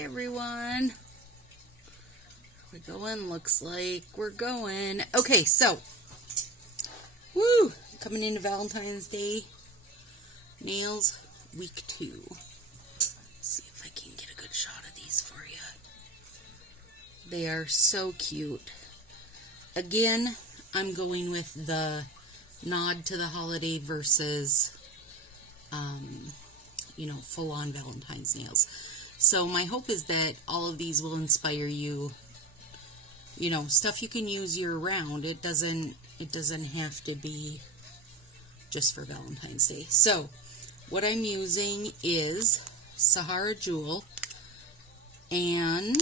everyone. We're going, looks like we're going. Okay, so, coming into Valentine's Day, nails, week 2. Let's see if I can get a good shot of these for you. They are so cute. Again, I'm going with the nod to the holiday versus, full-on Valentine's nails. So my hope is that all of these will inspire you, stuff you can use year-round. It doesn't have to be just for Valentine's Day. So what I'm using is Sahara Jewel and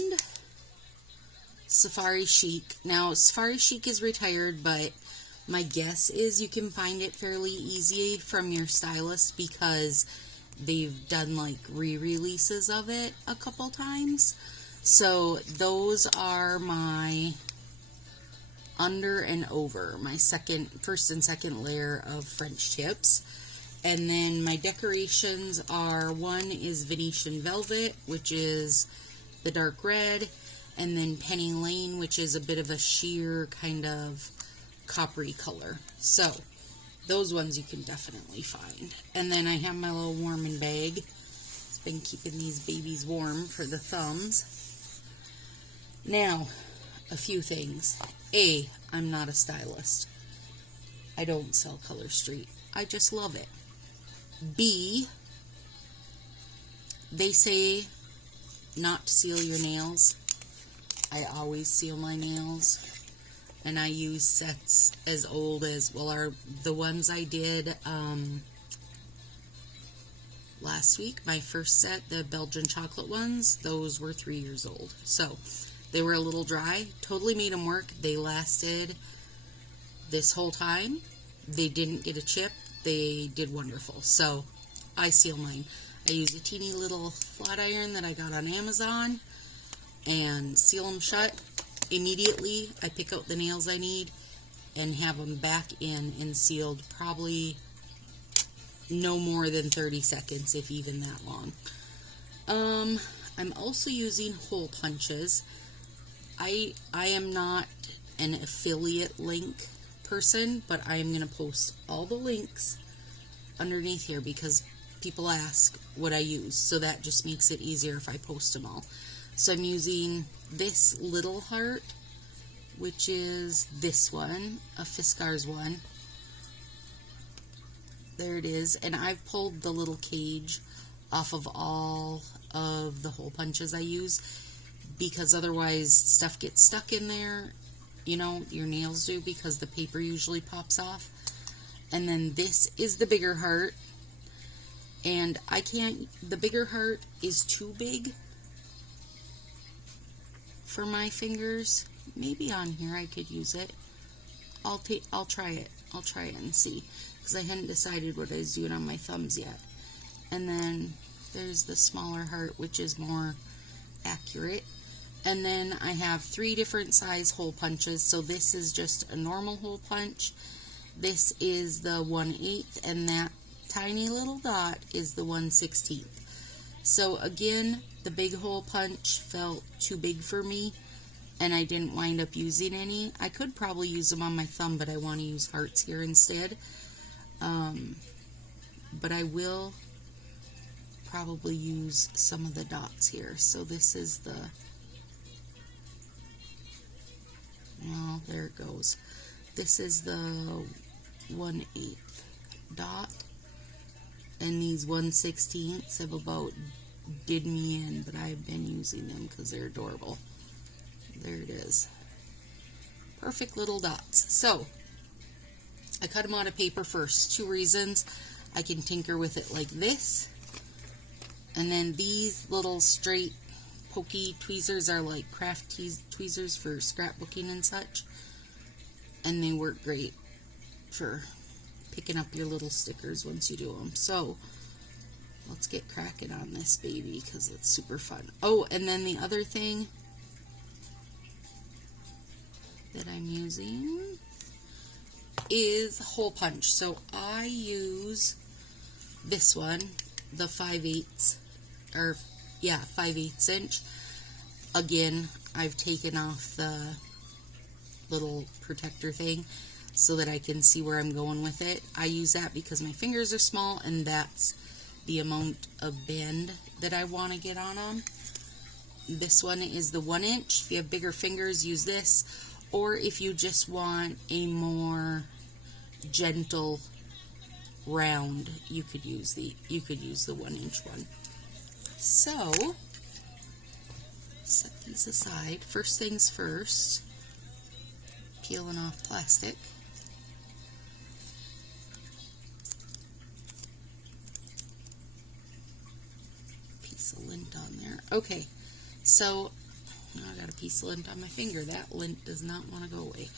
Safari Chic. Now, Safari Chic is retired, but my guess is you can find it fairly easy from your stylist because they've done like re-releases of it a couple times. So those are my under and over, my first and second layer of French tips. And then my decorations are, one is Venetian Velvet, which is the dark red, and then Penny Lane, which is a bit of a sheer kind of coppery color. So those ones you can definitely find. And then I have my little warming bag. It's been keeping these babies warm for the thumbs. Now, a few things. A, I'm not a stylist. I don't sell Color Street. I just love it. B, they say not to seal your nails. I always seal my nails. And I use sets as old as, the ones I did last week, my first set, the Belgian chocolate ones, those were 3 years old. So they were a little dry, totally made them work. They lasted this whole time. They didn't get a chip. They did wonderful. So I seal mine. I use a teeny little flat iron that I got on Amazon and seal them shut. Immediately, I pick out the nails I need and have them back in and sealed, probably no more than 30 seconds, if even that long. I'm also using hole punches. I am not an affiliate link person, but I am going to post all the links underneath here because people ask what I use, so that just makes it easier if I post them all. So I'm using this little heart, which is this one, a Fiskars one. There it is. And I've pulled the little cage off of all of the hole punches I use because otherwise stuff gets stuck in there. Your nails do because the paper usually pops off. And then this is the bigger heart. And the bigger heart is too big for my fingers. Maybe on here I could use it. I'll try it. I'll try it and see, because I hadn't decided what I was doing on my thumbs yet. And then there's the smaller heart, which is more accurate. And then I have 3 different size hole punches. So this is just a normal hole punch. This is the 1/8, and that tiny little dot is the 1/16. So again, the big hole punch felt too big for me, and I didn't wind up using any. I could probably use them on my thumb, but I want to use hearts here instead. But I will probably use some of the dots here. So this is there it goes. This is the 1/8 dot, and these 1/16 have about did me in, but I've been using them because they're adorable. There it is. Perfect little dots. So I cut them out of paper first. 2 reasons. I can tinker with it like this, and then these little straight pokey tweezers are like craft tweezers for scrapbooking and such, and they work great for picking up your little stickers once you do them. So let's get cracking on this baby because it's super fun. Oh, and then the other thing that I'm using is hole punch. So I use this one, the 5/8 or yeah, 5/8 inch. Again, I've taken off the little protector thing so that I can see where I'm going with it. I use that because my fingers are small and that's the amount of bend that I want to get on them. This one is the 1 inch. If you have bigger fingers, use this. Or if you just want a more gentle round, you could use the 1 inch one. So set these aside. First things first, peeling off plastic. Piece of lint on there. Okay, so I got a piece of lint on my finger. That lint does not want to go away.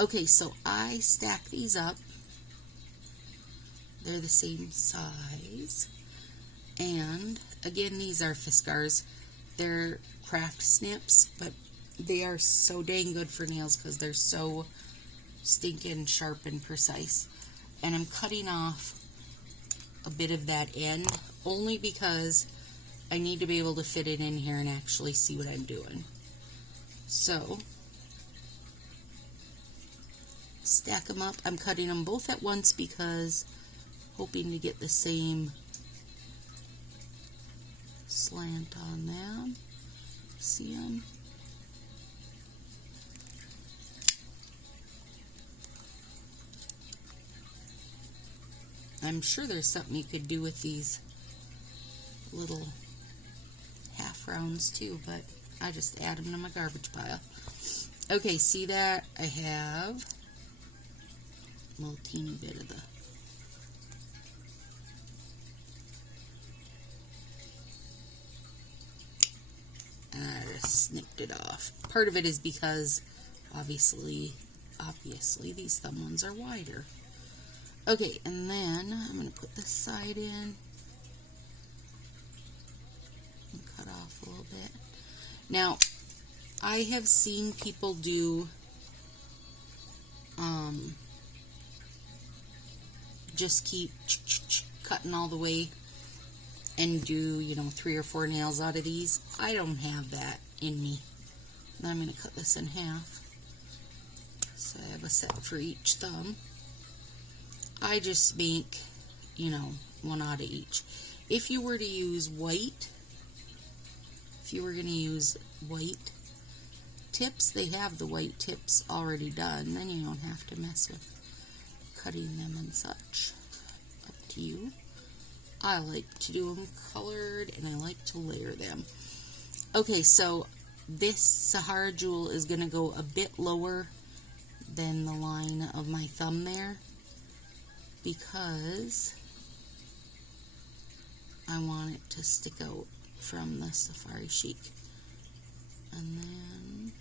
Okay, so I stack these up. They're the same size. And again, these are Fiskars. They're craft snips, but they are so dang good for nails because they're so stinking sharp and precise. And I'm cutting off a bit of that end only because I need to be able to fit it in here and actually see what I'm doing. So stack them up. I'm cutting them both at once because hoping to get the same slant on them. See them? I'm sure there's something you could do with these little half rounds too, but I just add them to my garbage pile. Okay, see that? I have a little teeny bit of the and I just snipped it off. Part of it is because obviously these thumb ones are wider. Okay, and then I'm going to put this side in and cut off a little bit. Now, I have seen people do just keep cutting all the way and do, 3 or 4 nails out of these. I don't have that in me. Now I'm going to cut this in half. So I have a set for each thumb. I just make, 1 out of each. If you were to use white, tips, they have the white tips already done. Then you don't have to mess with cutting them and such. Up to you. I like to do them colored and I like to layer them. Okay, so this Sahara jewel is going to go a bit lower than the line of my thumb there because I want it to stick out from the Safari Chic. And then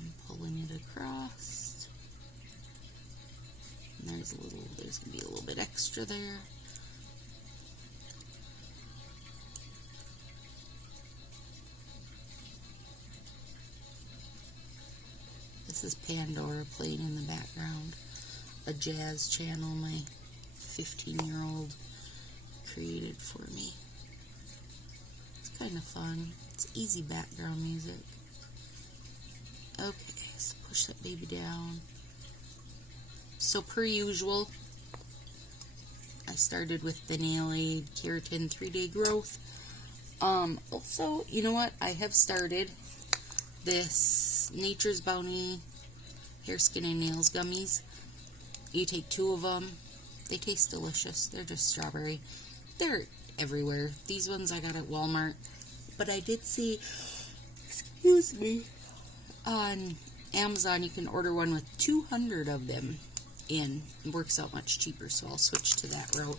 I'm pulling it across. And there's going to be a little bit extra there. This is Pandora playing in the background. A jazz channel my 15-year-old created for me. It's kind of fun. It's easy background music. Okay, so push that baby down. So per usual, I started with the Nail Aid Keratin 3-Day Growth. Also, you know what? I have started this Nature's Bounty Hair, Skin, and Nails gummies. You take 2 of them. They taste delicious. They're just strawberry. They're everywhere. These ones I got at Walmart. But I did see, on Amazon you can order one with 200 of them in. It works out much cheaper, so I'll switch to that route.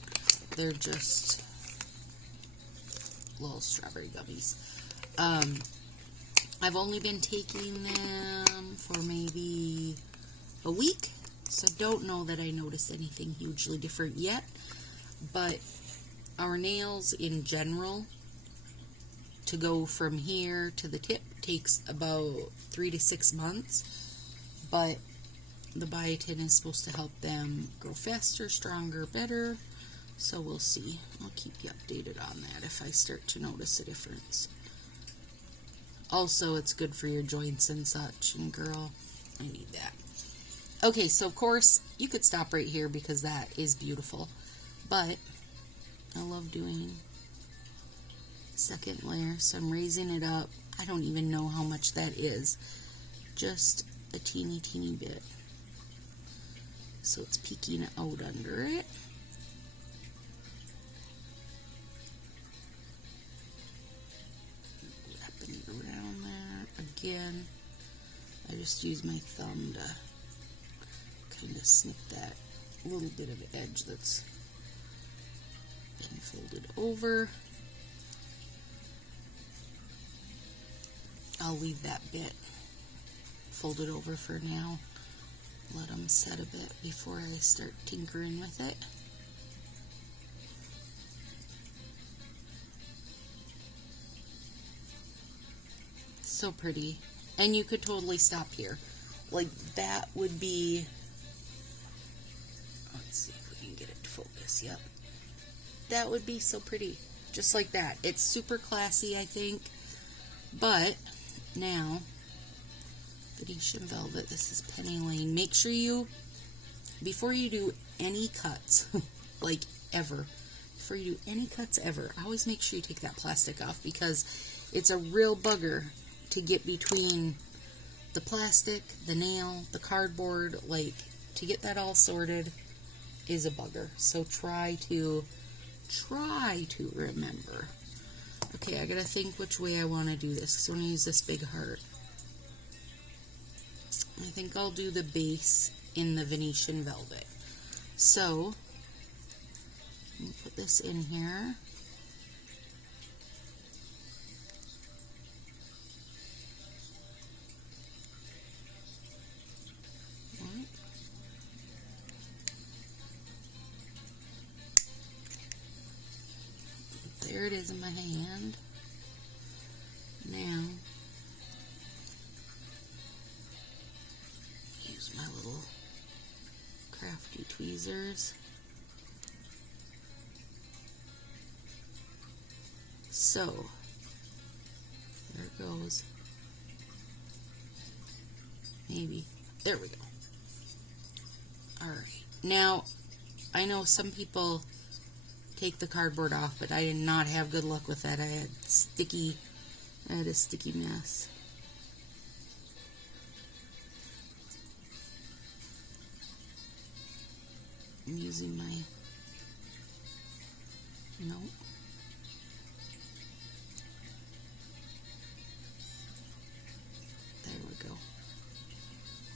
They're just little strawberry gummies. I've only been taking them for maybe a week, so I don't know that I noticed anything hugely different yet, but our nails in general, to go from here to the tip, takes about 3 to 6 months, but the biotin is supposed to help them grow faster, stronger, better, So we'll see. I'll keep you updated on that if I start to notice a difference. Also, it's good for your joints and such, and girl, I need that. Okay, so of course, you could stop right here because that is beautiful, but I love doing second layer, so I'm raising it up. I don't even know how much that is, just a teeny bit. So it's peeking out under it. Wrapping it around there. Again, I just use my thumb to kind of snip that little bit of edge that's been folded over. I'll leave that bit folded over for now. Let them set a bit before I start tinkering with it. So pretty. And you could totally stop here. Like, that would be... Let's see if we can get it to focus. Yep. That would be so pretty. Just like that. It's super classy, I think. But now, Venetian Velvet, this is Penny Lane. Make sure you, before you do any cuts, like ever, before you do any cuts ever, always make sure you take that plastic off because it's a real bugger to get between the plastic, the nail, the cardboard. Like, to get that all sorted is a bugger. So try to remember. Okay, I gotta think which way I want to do this because I want to use this big heart. I think I'll do the base in the Venetian Velvet. So, I'm going to put this in here. There it is in my hand. Now, use my little crafty tweezers. So, there it goes. Maybe. There we go. Alright. Now, I know some people take the cardboard off, but I did not have good luck with that. I had a sticky mess. I'm using my, no. There we go.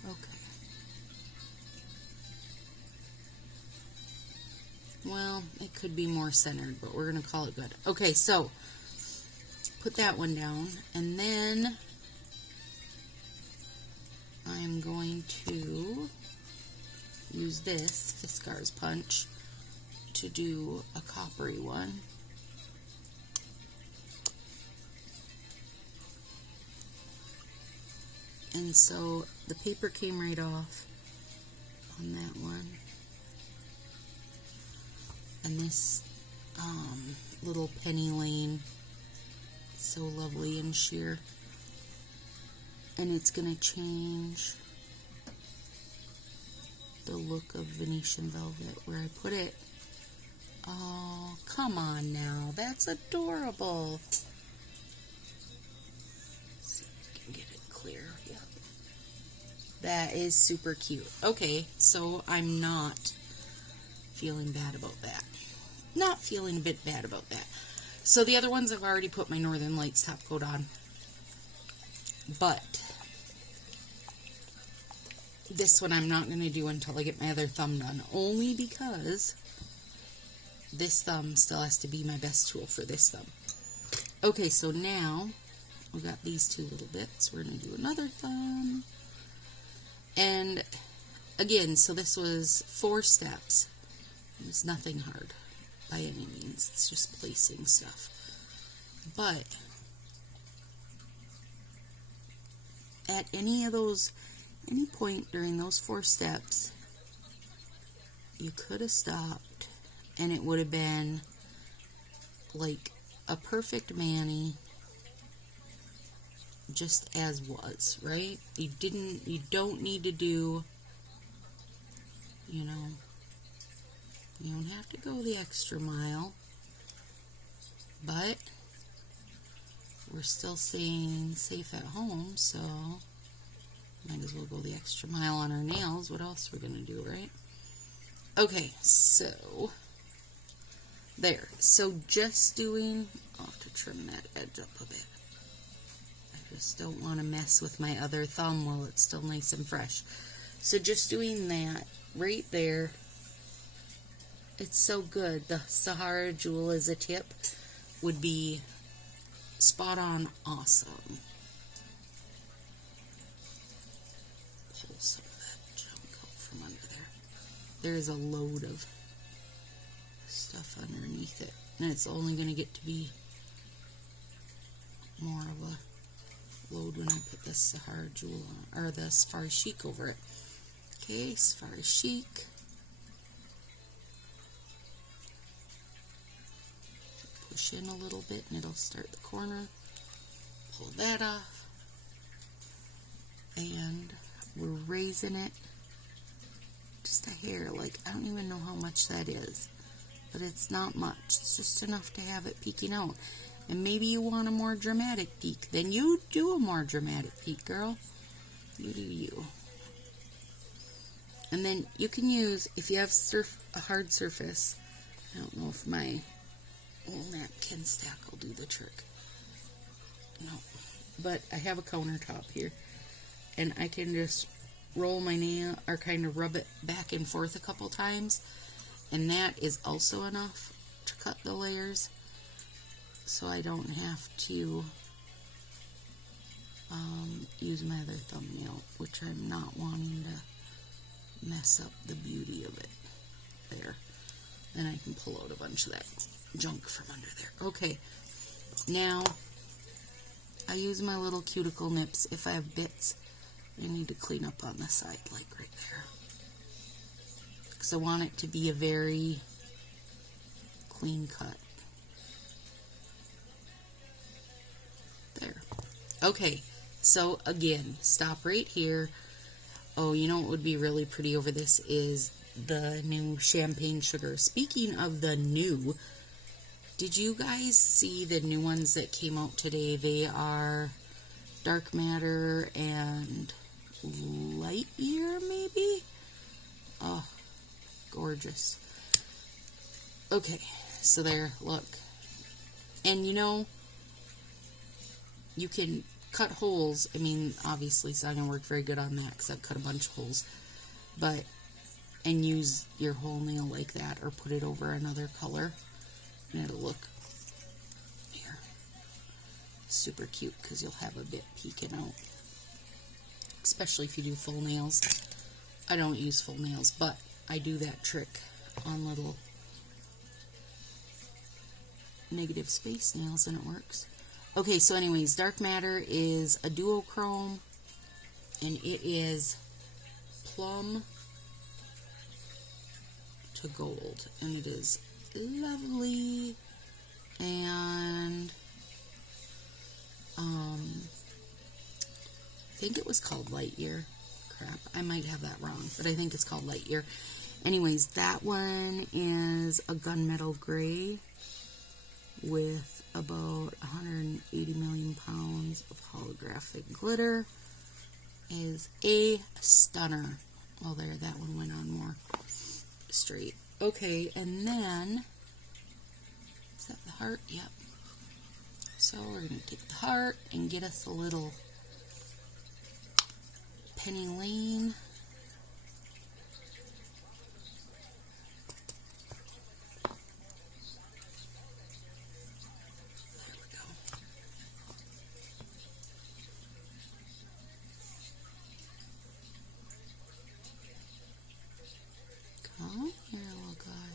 Okay. Well, it could be more centered, but we're going to call it good. Okay, so put that one down, and then I'm going to use this Fiskars punch to do a coppery one. And so the paper came right off on that one. And this little Penny Lane, so lovely and sheer. And it's going to change the look of Venetian Velvet where I put it. Oh, come on now. That's adorable. Let's see if I can get it clear. Yep. That is super cute. Okay, so I'm not feeling bad about that. Not feeling a bit bad about that. So the other ones I've already put my Northern Lights top coat on. But this one I'm not going to do until I get my other thumb done. Only because this thumb still has to be my best tool for this thumb. Okay, so now we've got these two little bits. We're going to do another thumb. And again, so this was 4 steps. It was nothing hard by any means. It's just placing stuff. But at any point during those 4 steps, you could have stopped and it would have been like a perfect mani just as was, right? You don't need to do, you know, you don't have to go the extra mile, but we're still staying safe at home, so might as well go the extra mile on our nails. What else are we going to do, right? Okay, so there. So just doing, I'll have to trim that edge up a bit. I just don't want to mess with my other thumb while it's still nice and fresh. So just doing that right there. It's so good. The Sahara jewel as a tip would be spot on awesome. Pull some of that junk out from under there. There's a load of stuff underneath it, and it's only going to get to be more of a load when I put this Sahara jewel on, or the Safari Chic over it. Okay, Safari Chic. Push in a little bit and it'll start the corner. Pull that off. And we're raising it just a hair. Like, I don't even know how much that is. But it's not much. It's just enough to have it peeking out. And maybe you want a more dramatic peak. Then you do a more dramatic peak, girl. You do you. And then you can use, if you have a hard surface, I don't know if my little napkin stack will do the trick. No. But I have a countertop here. And I can just roll my nail, or kind of rub it back and forth a couple times. And that is also enough to cut the layers. So I don't have to use my other thumbnail, which I'm not wanting to mess up the beauty of it. There. Then I can pull out a bunch of that junk from under there. Okay, now I use my little cuticle nips if I have bits I need to clean up on the side, like right there, because I want it to be a very clean cut. There. Okay, so again, stop right here. Oh, you know what would be really pretty over this is the new champagne sugar. Speaking of the new, did you guys see the new ones that came out today? They are Dark Matter and Light Year, maybe? Oh, gorgeous. Okay, so there, look. And you know, you can cut holes. I mean, obviously it's not going to work very good on that because I've cut a bunch of holes. But, and use your whole nail like that, or put it over another color. And it'll look here super cute because you'll have a bit peeking out, especially if you do full nails. I don't use full nails, but I do that trick on little negative space nails and it works. Okay, so anyways, Dark Matter is a duochrome and it is plum to gold, and it is lovely. And I think it was called Light Year. Crap, I might have that wrong, but I think it's called Light Year. Anyways, that one is a gunmetal gray with about 180 million pounds of holographic glitter. Is a stunner. Well, there, that one went on more straight. Okay, and then, is that the heart? Yep. So we're going to take the heart and get us a little Penny Lane. There we go. Come here, little guy.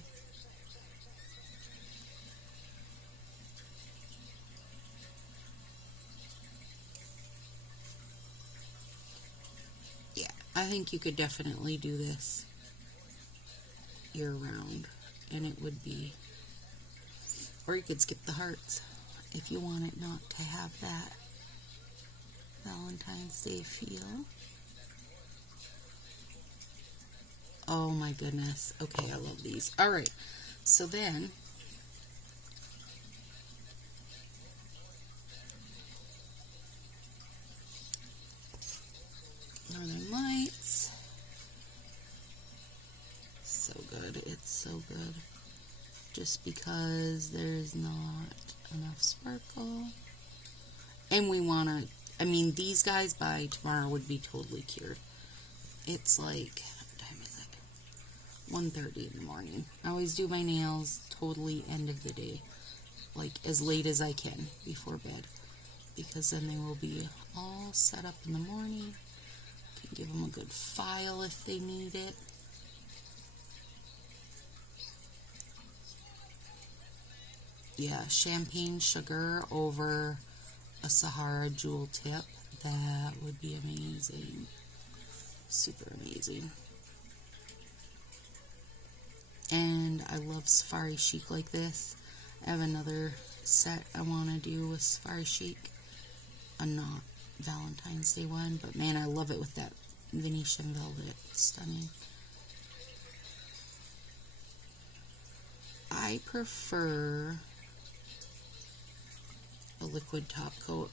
Yeah, I think you could definitely do this year-round. and it would be, or you could skip the hearts if you want it not to have that Valentine's Day feel. Oh my goodness. Okay, I love these. All right, so then Northern Lights. So good. It's so good. Just because there's not enough sparkle. And we want to, I mean, these guys by tomorrow would be totally cured. It's like, what time is it? 1:30 in the morning. I always do my nails totally end of the day. Like as late as I can before bed. Because then they will be all set up in the morning. Can give them a good file if they need it. Yeah, champagne sugar over a Sahara jewel tip. That would be amazing. Super amazing. And I love Safari Chic like this. I have another set I want to do with Safari Chic. A not Valentine's Day one, but man, I love it with that Venetian velvet. Stunning. I prefer a liquid top coat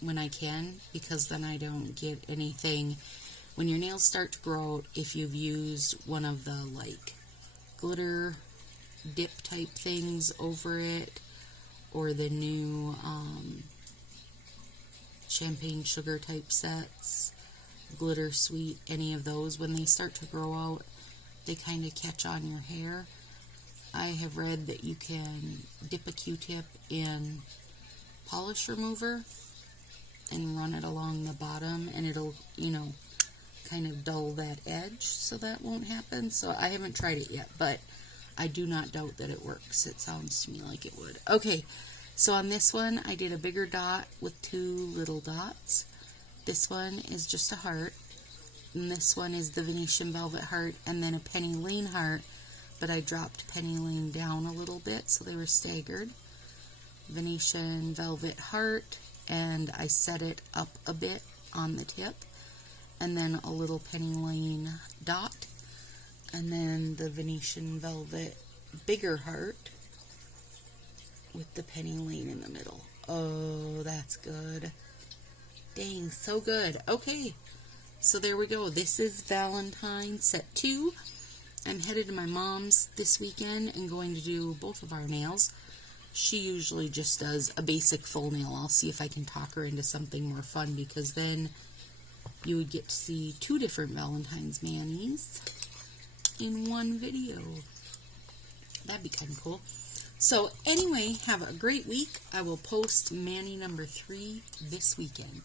when I can, because then I don't get anything. When your nails start to grow out, if you've used one of the like glitter dip type things over it, or the new champagne sugar type sets, glitter sweet, any of those, when they start to grow out, they kind of catch on your hair. I have read that you can dip a Q-tip in polish remover and run it along the bottom, and it'll, you know, kind of dull that edge, so that won't happen. So I haven't tried it yet, but I do not doubt that it works. It sounds to me like it would. Okay, so on this one, I did a bigger dot with 2 little dots. This one is just a heart, and this one is the Venetian Velvet heart, and then a Penny Lane heart, but I dropped Penny Lane down a little bit, so they were staggered. Venetian Velvet heart, and I set it up a bit on the tip, and then a little Penny Lane dot, and then the Venetian Velvet bigger heart with the Penny Lane in the middle. Oh, that's good. Dang, so good. Okay, so there we go. This is Valentine set 2. I'm headed to my mom's this weekend and going to do both of our nails. She usually just does a basic full nail. I'll see if I can talk her into something more fun, because then you would get to see 2 different Valentine's manis in one video. That'd be kind of cool. So anyway, have a great week. I will post mani number 3 this weekend.